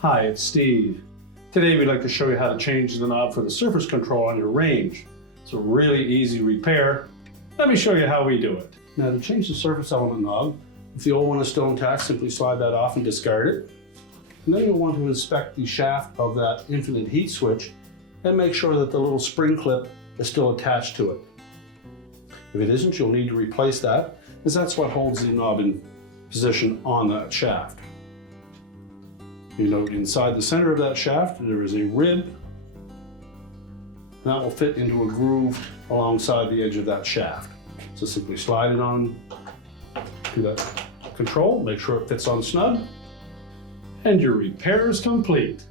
Hi, it's Steve. Today we'd like to show you how to change the knob for the surface control on your range. It's a really easy repair. Let me show you how we do it. Now, to change the surface element knob, if the old one is still intact, simply slide that off and discard it. And then you'll want to inspect the shaft of that infinite heat switch and make sure that the little spring clip is still attached to it. If it isn't, you'll need to replace that, as that's what holds the knob in position on that shaft. You note inside the center of that shaft there is a rib that will fit into a groove alongside the edge of that shaft. So simply slide it on to that control, make sure it fits on snug, and your repair is complete.